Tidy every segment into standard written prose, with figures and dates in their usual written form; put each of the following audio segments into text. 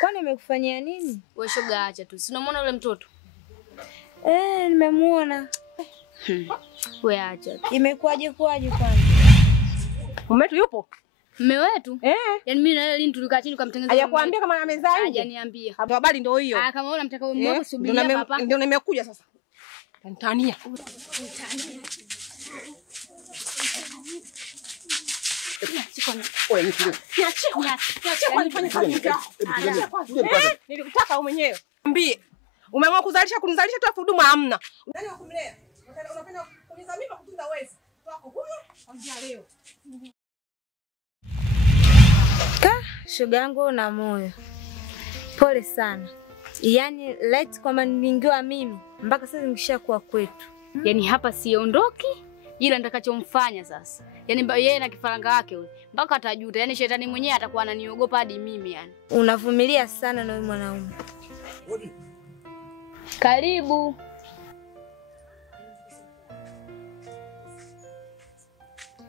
Kwani amekufanyia nini? Wewe shoga acha tu. Si unamwona yule mtoto? Nimemuona. Wewe acha tu. Imekuwaje kwaje kwanza? Mume wetu yupo? Mume wetu? Yaani mimi na yeye lini tulikaa chini tukamtengeneza? Hajakuambia kama ana meza nje? Hajaniambia. Hapo habari ndio hiyo. Kama wewe unamtaka wewe mwako subiria hapa. Ndio nimekuja sasa. Tania. Nilikutaka wewe mwenyewe. Mbie. Umeamua kunizalisha tu afu huduma hamna. Nani wa kumlea? Unapenda kunizamima kutunza wewe. Wako huyo kuanzia leo. Shoga yangu una moyo. Pole sana. Yaani light kwamba nilingiwa mimi mpaka sasa ningeshakuwa kwetu. Yaani hapa siondoki ila nitakachomfanya sasa. Yaani yeye na kifaranga wake yule mpaka atajuta. Yaani shetani mwenyewe atakuwa ananiogopa hadi mimi yani. Unavumilia sana na wewe mwanaume. Karibu.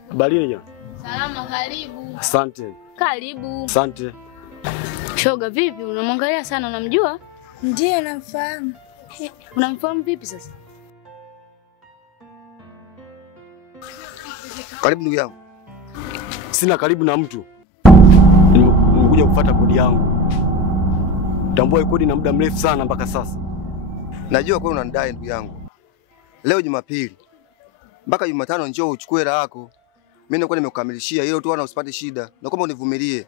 Habari ya? Salama, karibu. Asante. Karibu. Asante. Shoga vipi? Unamwangalia sana, unamjua? Ndiyo namfahamu. Unamfahamu vipi sasa? Karibu ndugu yangu. Sina karibu na mtu. Nimekuja kufuata kodi yangu. Tambua kodi na muda mrefu sana mpaka sasa. Najua kwa unanidai ndugu yangu. Leo Jumapili. Mpaka Jumatano njoo uchukue hela yako. Mimi nakuwa nimekukamilishia hilo tu wala usipate shida. Na kwamba univumilie.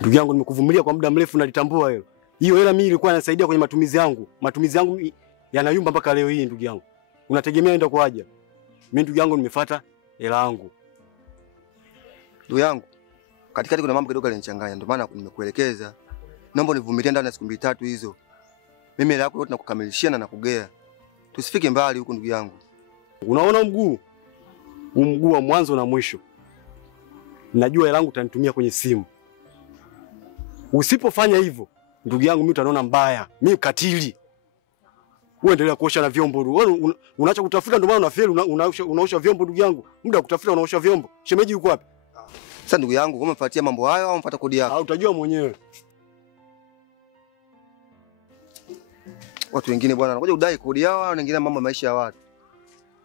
Ndugu yangu nimekuvumilia kwa muda mrefu nalitambua hilo. Hiyo hela mimi ilikuwa inasaidia kwenye matumizi yangu. Matumizi yangu yanayumba mpaka leo hii ndugu yangu. Unategemea nenda kwaje? Mimi ndugu yangu nimefuata hela yangu. Ndugu yangu, katikati kuna mambo kidogo yalinichanganya ndio maana nimekuelekeza. Naomba univumilie ndani ya siku 2-3 hizo. Mimi hela yako yote nakukamilishia na nakugea. Tusifike mbali huko ndugu yangu. Unaona mguu? Mguu wa mwanzo na mwisho. Najua hela yangu utanitumia kwenye simu. Usipofanya hivyo, ndugu yangu mimi utaniona mbaya. Mimi katili. Uendelea kuosha na vyombo. Wewe unaacha kutafuta ndio maana unafeli unaosha vyombo ndugu yangu. Muda kutafuta unaosha vyombo. Shemeji yuko wapi? Sasa ndugu yangu, umefuatia mambo hayo au umefuata kodi yako? Utajua mwenyewe. Watu wengine bwana wanakuja udai kodi yao au wengine mambo maisha ya watu.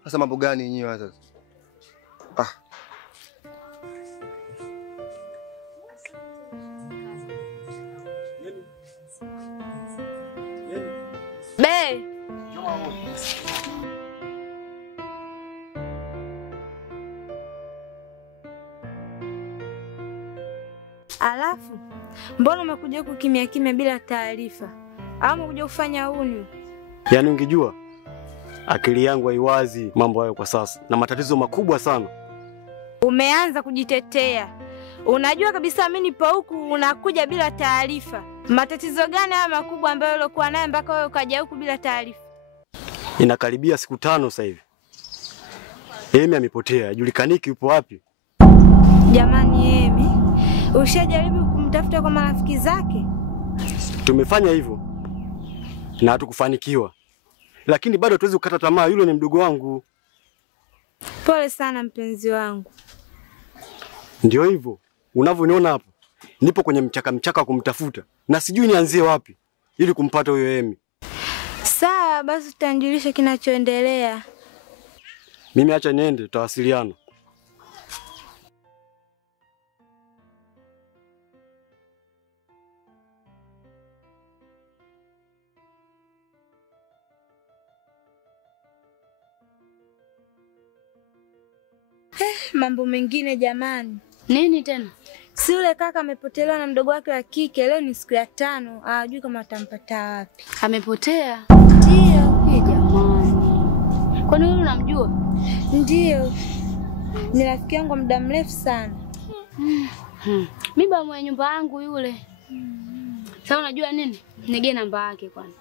Sasa mambo gani yenyewe sasa? Be. Alafu, mbona umekuja kukimya kimya bila taarifa? Au umekuja kufanya uni? Yaani ungejua akili yangu haiwazi mambo hayo kwa sasa na matatizo makubwa sana. Umeanza kujitetea. Unajua kabisa mimi nipo huku unakuja bila taarifa. Matatizo gani haya makubwa ambayo ulikuwa nayo mpaka wewe ukaja huku bila taarifa? Inakaribia siku 5 sasa hivi. Emi amepotea, hajulikaniki yupo wapi. Jamani Emi, ushajaribu kumtafuta kwa marafiki zake? Tumefanya hivyo na hatukufanikiwa. Lakini bado hatuwezi kukata tamaa, yule ni mdogo wangu. Pole sana mpenzi wangu. Ndio hivyo, unavyoniona hapo. Nipo kwenye mchaka kumtafuta na sijui nianzie wapi ili kumpata huyo Emi. Sawa, basi tutanijulisha kinachoendelea. Mimi acha niende, tutawasiliana. Mambo mengine jamani. Nini tena? Si yule kaka amepotelewa na mdogo wake wa kike, leo ni siku ya 5, hajui kama atampata wapi. Amepotea? Ndio. Jamani. Kwani wewe unamjua? Ndio. Ni rafiki yangu muda mrefu sana. Mimi baba mwenye nyumba yangu yule. Sasa unajua nini? Nige namba yake kwani.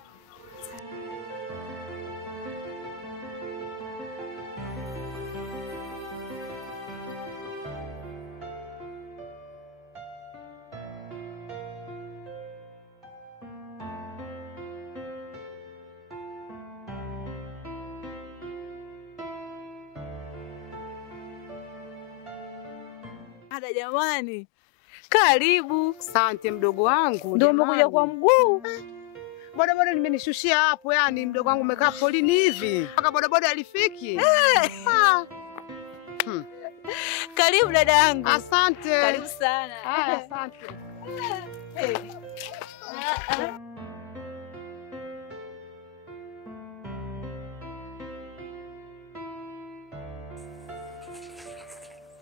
Ada jamani. Karibu. Asante mdogo wangu. Ndio umekuja kwa mguu? Bodaboda limenishushia hapo, yani mdogo wangu umekaa polini hivi. Mpaka bodaboda alifiki. Karibu dada yangu. Asante. Karibu sana. Asante.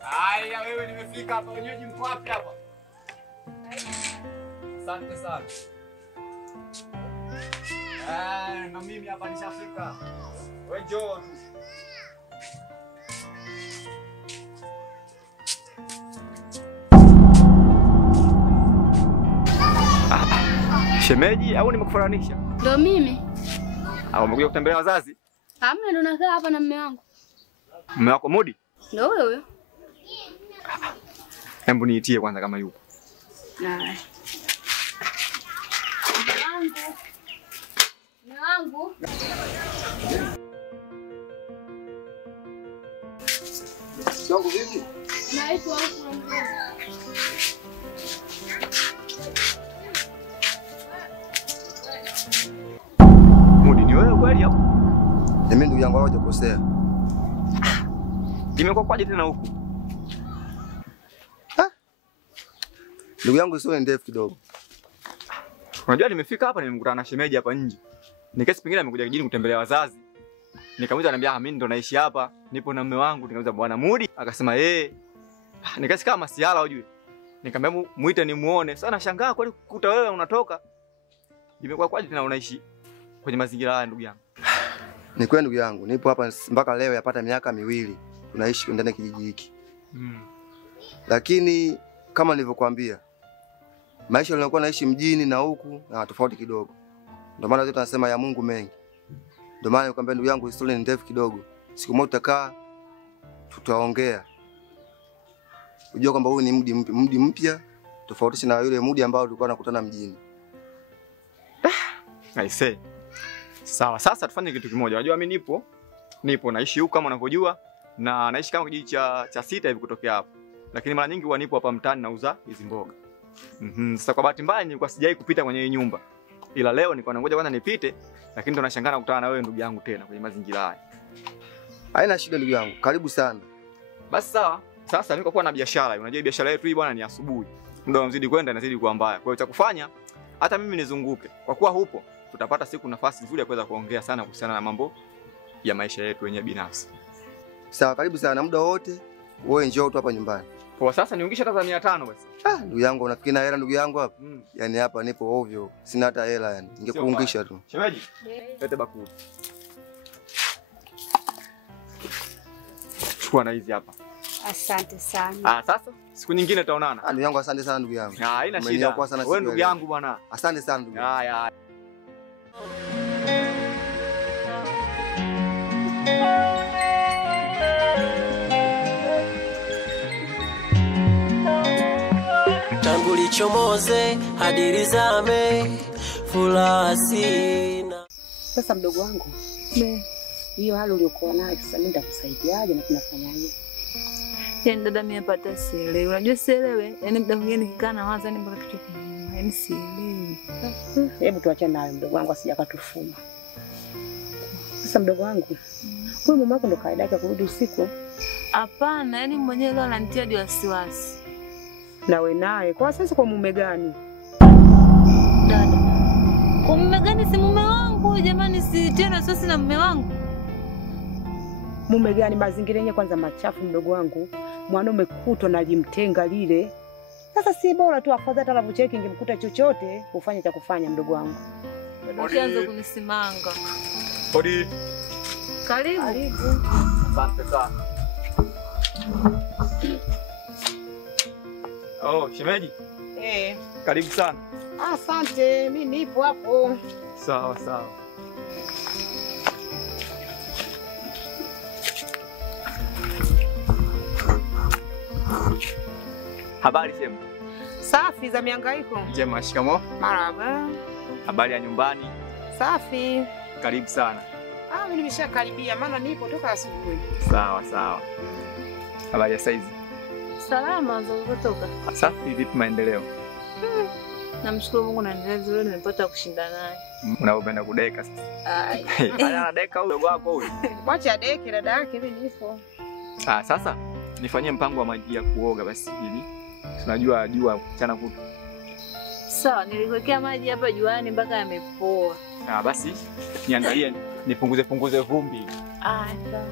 Haya, wewe nimefika hapa. Wenyeji mko wapi hapa? Asante sana. Na mimi hapa nishafika. Wewe njoo tu. Shemeji au nimekufananisha? Ndio mimi. Au umekuja kutembelea wazazi? Hamna, ndo nakaa hapa na mume wangu. Mume wako Mudi? Ndio huyo. Hebu niitie kwanza kama yupo. Mume wangu. Yangu vipi? Naitwa huko. Mudi ni wewe kweli hapo? Ni mimi ndugu yangu, hawajakosea. Imekuwa kwaje tena huku? Ndugu yangu sio ndefu kidogo. Unajua nimefika hapa nimekutana na shemeji hapa nje. Nikasi pengine amekuja kijijini kutembelea wazazi. Nikamuuliza ananiambia mimi ndo naishi hapa, nipo na mume wangu. Nikamuuliza bwana Mudi, akasema nikasi kama masiala ujue. Nikamwambia muite nimuone. Sasa nashangaa kweli kukuta wewe unatoka. Imekuwa kwaje tena unaishi kwenye mazingira haya ndugu yangu? Ni kweli ndugu yangu, nipo hapa mpaka leo yapata miaka 2 tunaishi ndani ya kijiji hiki. Lakini kama nilivyokuambia, maisha nilikuwa naishi mjini na huku na tofauti kidogo. Ndio maana zote nasema ya Mungu mengi. Ndio maana nikwambia ndugu yangu, historia ni ndefu kidogo. Siku moja tutakaa tutaongea. Unajua kwamba huu ni mudi mpya tofauti na yule mudi ambao tulikuwa nakutana mjini. I say. Sawa, sasa tufanye kitu kimoja. Unajua mimi nipo naishi huku kama unavyojua na naishi kama kijiji cha sita hivi kutokea hapo. Lakini mara nyingi huwa nipo hapa mtaani nauza hizi mboga. Sasa kwa bahati mbaya nilikuwa sijai kupita kwenye hii nyumba. Ila leo nilikuwa nangoja kwanza nipite, lakini ndo nashangaa kukutana na wewe ndugu yangu tena kwenye mazingira haya. Haina shida ndugu yangu, karibu sana. Basi sawa. Sasa niko kwa na biashara. Unajua biashara yetu hii bwana ni asubuhi. Muda unazidi kwenda inazidi kuwa mbaya. Kwa hiyo cha kufanya hata mimi nizunguke. Kwa kuwa hupo tutapata siku nafasi nzuri ya kuweza kuongea sana kuhusiana na mambo ya maisha yetu wenyewe binafsi. Sawa, karibu sana muda wote. Wewe njoo tu hapa nyumbani. Kwa sasa niungisha hata 500 basi. Ndugu yangu, unafikiri na hela ndugu yangu hapa? Yaani hapa nipo ovyo. Sina hata hela yani. Ningekuungisha tu. Shemeji, lete bakuli. Chukua na hizi hapa. Asante sana. Sasa siku nyingine tutaonana. Ndugu yangu, asante sana ndugu yangu. Haina shida. Wewe ndugu yangu bwana. Asante sana ndugu yangu. Haya. Tangu lichomoze hadi lizame, furaha sina. Sasa mdogo wangu, hiyo hali uliokuwa nayo sasa mimi nitakusaidiaje na tunafanyaje? Yaani dada mimi hapata sielewi. Unajua sielewi? Yaani muda mwingine nikikaa na waza ni mpaka kichwa kinauma. Yaani sielewi. Hebu tuachane nayo mdogo wangu asije akatufuma. Sasa mdogo wangu, huyu mama yako ndo kaida yake kurudi usiku? Hapana, yaani mwenyewe leo ananitia hadi wasiwasi. Nawe naye. Kwa sasa kwa mume gani? Dada. Kwa mume gani? Si mume wangu jamani, si tena sasa na mume wangu. Mume gani? Mazingira yenyewe kwanza machafu mdogo wangu. Mwanaume kutwa na limtenga lile. Sasa si bora tu afadhali atakapocheki ingemkuta chochote ufanye cha kufanya mdogo wangu. Ukianza kunisimanga. Hodi. Karibu. Asante sana. Shemeji. Karibu sana. Asante, mimi nipo hapo. Sawa sawa. Habari sema. Safi za mihangaiko. Njema, shikamoo. Marhaba. Habari ya nyumbani? Safi. Karibu sana. Mimi nimeshakaribia maana nipo toka asubuhi. Sawa sawa. Habari ya saizi? Salama zilizotoka. Safi, vipi maendeleo? Namshukuru Mungu naendelea vizuri, nimepata kushinda naye. Unapenda kudeka sasa? Ai. Haya deka huyo wako huyo. Mwacha deki dada yake mimi nipo. Sasa nifanyie mpango wa maji ya kuoga basi ili tunajua jua mchana kutu. Sawa, niliwekea maji hapa juani mpaka yamepoa. Basi niangalie nipunguze vumbi. Sawa.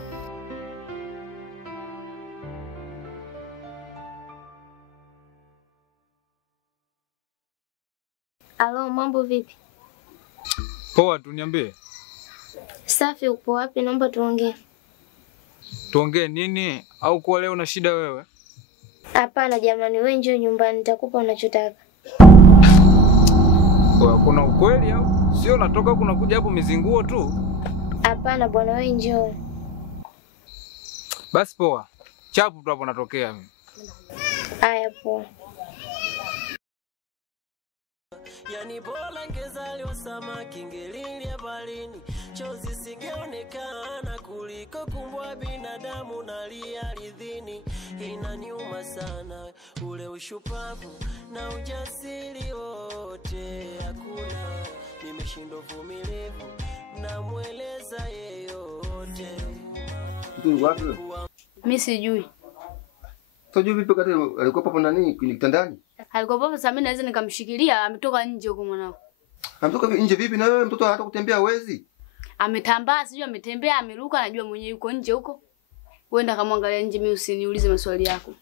Alo, mambo vipi? Poa tu, niambie. Safi, upo wapi? Naomba tuongee. Tuongee nini? Au kwa leo una shida wewe? Hapana jamani, wewe njoo nyumbani nitakupa unachotaka. Kuna ukweli au? Sio unatoka kuna kuja hapo mizinguo tu? Hapana bwana, wewe njoo. Basi poa. Chapu tu hapo natokea mimi. Haya poa. Yani bora ngezaliwa samaki ngelilia balini, chozi singeonekana kuliko kumbwa binadamu nalia ardhini. Inaniuma sana ule ushupavu na ujasiri wote hakuna, nimeshindwa vumilivu na mweleza yeyote. Mimi sijui. Sijui vipi kati alikuwa hapo nani kwenye kitandani? Alikuwa hapo, sasa mimi naweza nikamshikilia, ametoka nje huko mwanao. Ametoka nje vipi na wewe mtoto hata kutembea hawezi? Ametambaa, sijui ametembea, ameruka, najua mwenyewe yuko nje huko. Uenda kamwangalia nje, mimi usiniulize maswali yako.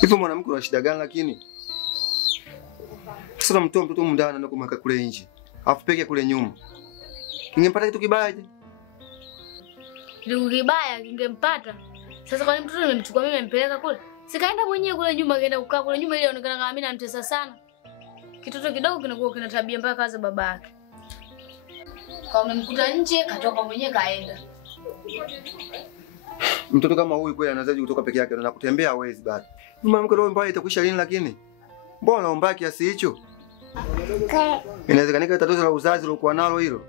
Hivyo mwanamke una shida gani lakini? Sasa mtoto mndana na kumweka kule nje. Alafu peke kule nyuma. Kingempata kitu kibaya je? Kitu kibaya kingempata. Sasa kwa nini mtoto nimemchukua mimi nimempeleka kule? Sikaenda mwenyewe kule nyuma, kaenda kukaa kule nyuma ili aonekane kama mimi namtesa sana. Kitoto kidogo kinakuwa kina tabia mpaka kaza babake. Kama umemkuta nje, katoka mwenyewe kaenda. Mtoto kama huyu kweli anazaji kutoka peke yake na kutembea hawezi bado. Mwanamke leo mbaya itakwisha lini lakini? Mbona unaomba kiasi hicho? Inawezekana tatizo la uzazi lilokuwa nalo hilo.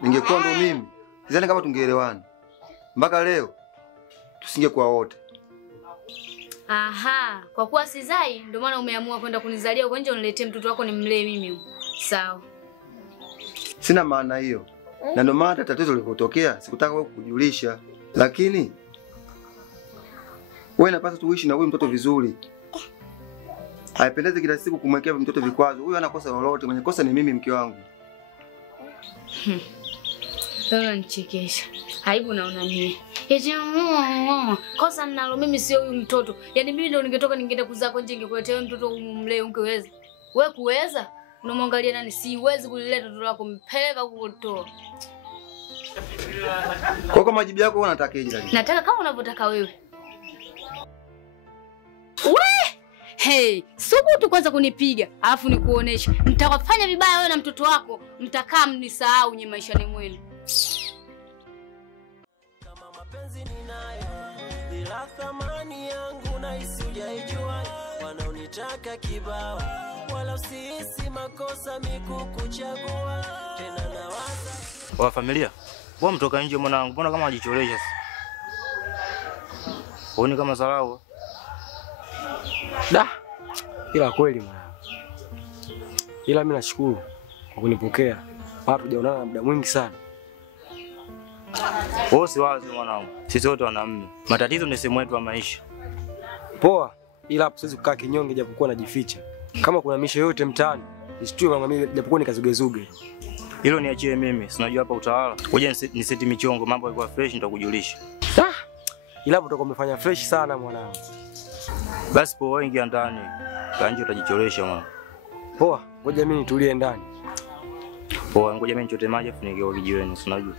Ningekuwa ndo mimi. Sidhani kama tungeelewana. Mpaka leo tusingekuwa wote. Aha, kwa kuwa sizai ndio maana umeamua kwenda kunizalia huko nje uniletee mtoto wako nimlee mimi. Sawa. Sina maana hiyo. Na ndio maana tatizo lilipotokea sikutaka wewe kujulisha. Lakini wewe unapaswa tuishi na huyu mtoto vizuri. Haipendezi kila siku kumwekea mtoto vikwazo. Huyu hana kosa lolote, mwenye kosa ni mimi mke wangu. Sasa nichekesha. Aibu naona mimi. Eti kosa ninalo mimi sio huyu mtoto. Yaani mimi ndio ningetoka ningeenda kuzaa kwa nje ningekuletea wewe mtoto umlee ungeweza. Wewe kuweza? Unamwangalia nani? Siwezi kulileta mtoto wako mpeleka huko kutoa. Kwa majibu yako unatakaje lakini? Nataka kama unavyotaka wewe. Hey, subutu kwanza kunipiga, alafu nikuonesha. Mtawafanya vibaya wewe na mtoto wako, mtakaa mnisahau nye maishani mwenu. Kama mapenzi ninayo, bila thamani yangu na hisi hujaijua. Wanaonitaka kibao, wala usihisi makosa mikukuchagua. Tena nawaza. Wa familia, mbona mtoka nje mwanangu? Mbona kama ajicholesha? Huoni kama sarau? Da. Ila kweli mwanangu. Ila mimi nashukuru kwa kunipokea. Hapa tujaonana muda mwingi sana. Wewe si wazi mwanangu. Sisi wote wanaume. Matatizo ni sehemu yetu ya maisha. Poa, ila hapo siwezi kukaa kinyonge japokuwa najificha. Kama kuna misho yote mtaani, nisitue mama mimi japokuwa nikazugezuge. Hilo niachie mimi. Sinajua hapa utawala. Ngoja niseti michongo, mambo yalikuwa fresh nitakujulisha. Ila hapo utakuwa umefanya fresh sana mwanangu. Basi poa, ingia ndani. Kanje utajicholesha mwana. Poa, ngoja mimi nitulie ndani. Poa, ngoja mimi nichote maji afu nigeuke kijiweni, unajua.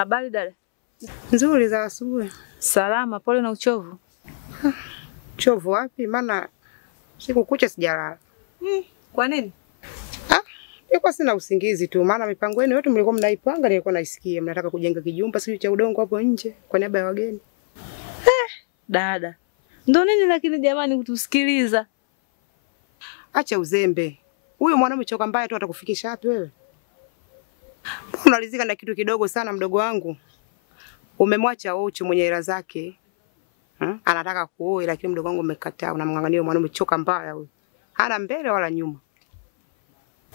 Habari dada? Nzuri za asubuhi. Salama, pole na uchovu. Uchovu wapi? Maana siku kucha sijalala. Kwa nini? Nilikuwa sina usingizi tu, maana mipango yenu yote mlikuwa mnaipanga, nilikuwa naisikia mnataka kujenga kijumba sio cha udongo hapo nje kwa niaba ya wageni. Dada. Ndio nini lakini jamani kutusikiliza? Acha uzembe. Huyo mwanaume choka mbaya tu atakufikisha wapi wewe? Unalizika na kitu kidogo sana mdogo wangu. Umemwacha Ochu mwenye hela zake. Anataka kuoe lakini mdogo wangu umekataa, unamngangania mwanaume choka mbaya huyo. Hana mbele wala nyuma.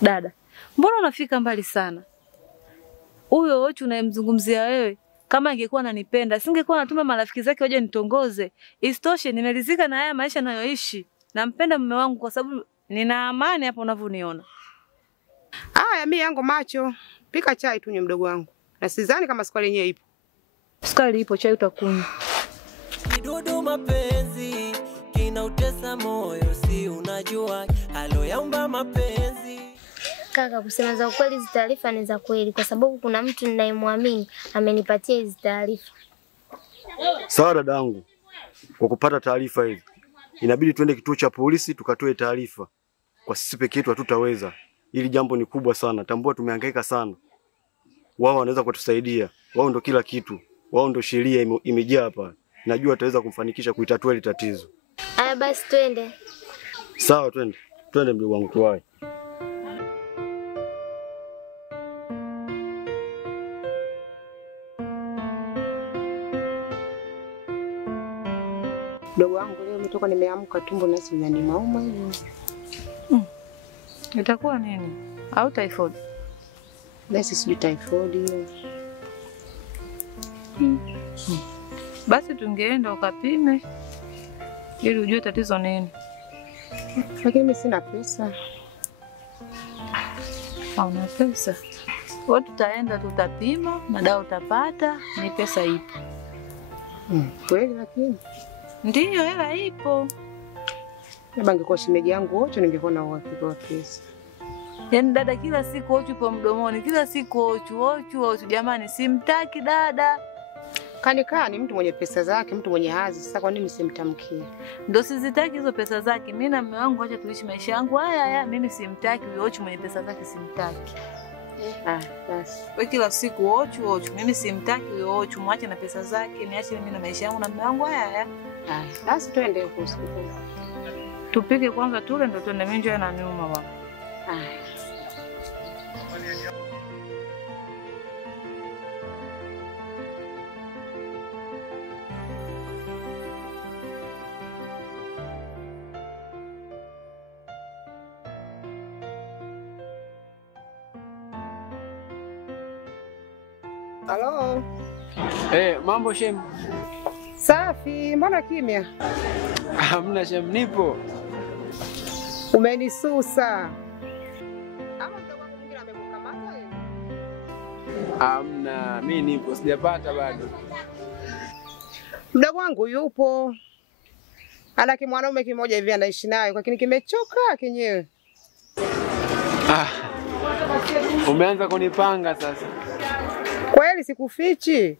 Dada, mbona unafika mbali sana? Huyo Ochu unayemzungumzia wewe, kama angekuwa ananipenda, singekuwa anatuma marafiki zake waje nitongoze. Isitoshe nimelizika na haya maisha ninayoishi. Nampenda mume wangu kwa sababu nina amani hapo unavyoniona. Mimi yangu macho. Pika chai tu mdogo wangu. Na sidhani kama sukari yenyewe ipo. Sukari ipo, chai utakunywa. Kidudu mapenzi kinautesa moyo, si unajua halo yaumba mapenzi. Kaka, kusema za ukweli hizi taarifa ni za kweli kwa sababu kuna mtu ninayemwamini amenipatia hizi taarifa. Sawa dadangu. Kwa kupata taarifa hizi, inabidi tuende kituo cha polisi tukatoe taarifa. Kwa sisi pekee yetu hatutaweza. Hili jambo ni kubwa sana. Tambua tumehangaika sana. Wao wanaweza kutusaidia. Wao ndo kila kitu. Wao ndo sheria imejaa hapa. Najua wataweza kumfanikisha kuitatua hili tatizo. Haya basi twende. Sawa twende. Twende mdogo wangu tuwae. Mdogo wangu leo umetoka nimeamka tumbo nasi linaniuma hivi. Itakuwa nini? Au typhoid? Basi sijui typhoid hiyo. Basi tungeenda ukapime ili ujue tatizo nini. Lakini mimi sina pesa. Hauna pesa? Wewe tutaenda tutapima na dawa utapata, ni pesa ipo. Kweli lakini ndiyo hela ipo. Labda angekuwa shemeji yangu wote ningekuwa na uhakika wa pesa. Yaani dada kila siku Ochu ipo mdomoni, kila siku Ochu jamani simtaki dada. Kanikaa ni mtu mwenye pesa zake, mtu mwenye hadhi, sasa kwa nini simtamkie? Ndio sizitaki hizo pesa zake. Mimi na mume wangu acha tuishi maisha yangu haya, mimi simtaki huyo Ochu mwenye pesa zake simtaki. Basi. Wewe kila siku Ochu, mimi simtaki huyo Ochu, mwache na pesa zake, niache mimi na maisha yangu na mume wangu haya. Basi twende huko hospitali. Tupike kwanza tule ndio tuende, mimi njoo na nyuma bwana. Halo. Mambo shem. Safi, mbona kimya? Hamna shem, nipo. Umenisusa. Ama mdogo wangu mwingine amekukamata yeye? Hamna, mimi nipo, sijapata bado. Mdogo wangu yupo. Ana kimwanaume kimoja hivi anaishi naye, lakini kimechoka kenyewe. Umeanza kunipanga sasa. Kweli sikufichi.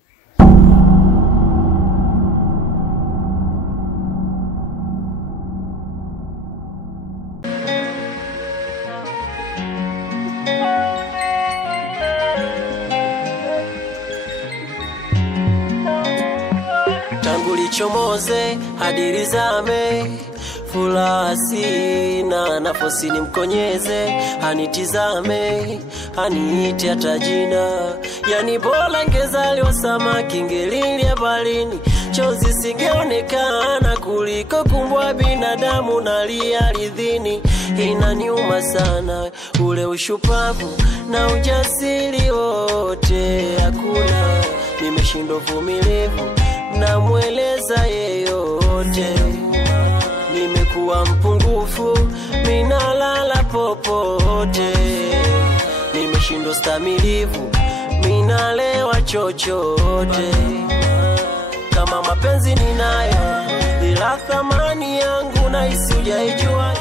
Tangu lichomoze hadi lizame, furaha sina, nafasi nimkonyeze, anitizame, aniite hata jina. Yani bora ngezaliwa samaki ngelilia baharini, chozi singeonekana kuliko kumbwa binadamu nalia ardhini. Inaniuma sana ule ushupavu na ujasiri wote hakuna, nimeshindwa vumilivu na mweleza yeyote. Nimekuwa mpungufu, minalala popote, nimeshindwa stamilivu, minalewa chochote. Kama mapenzi ninayo, ila thamani yangu nahisi hujaijua.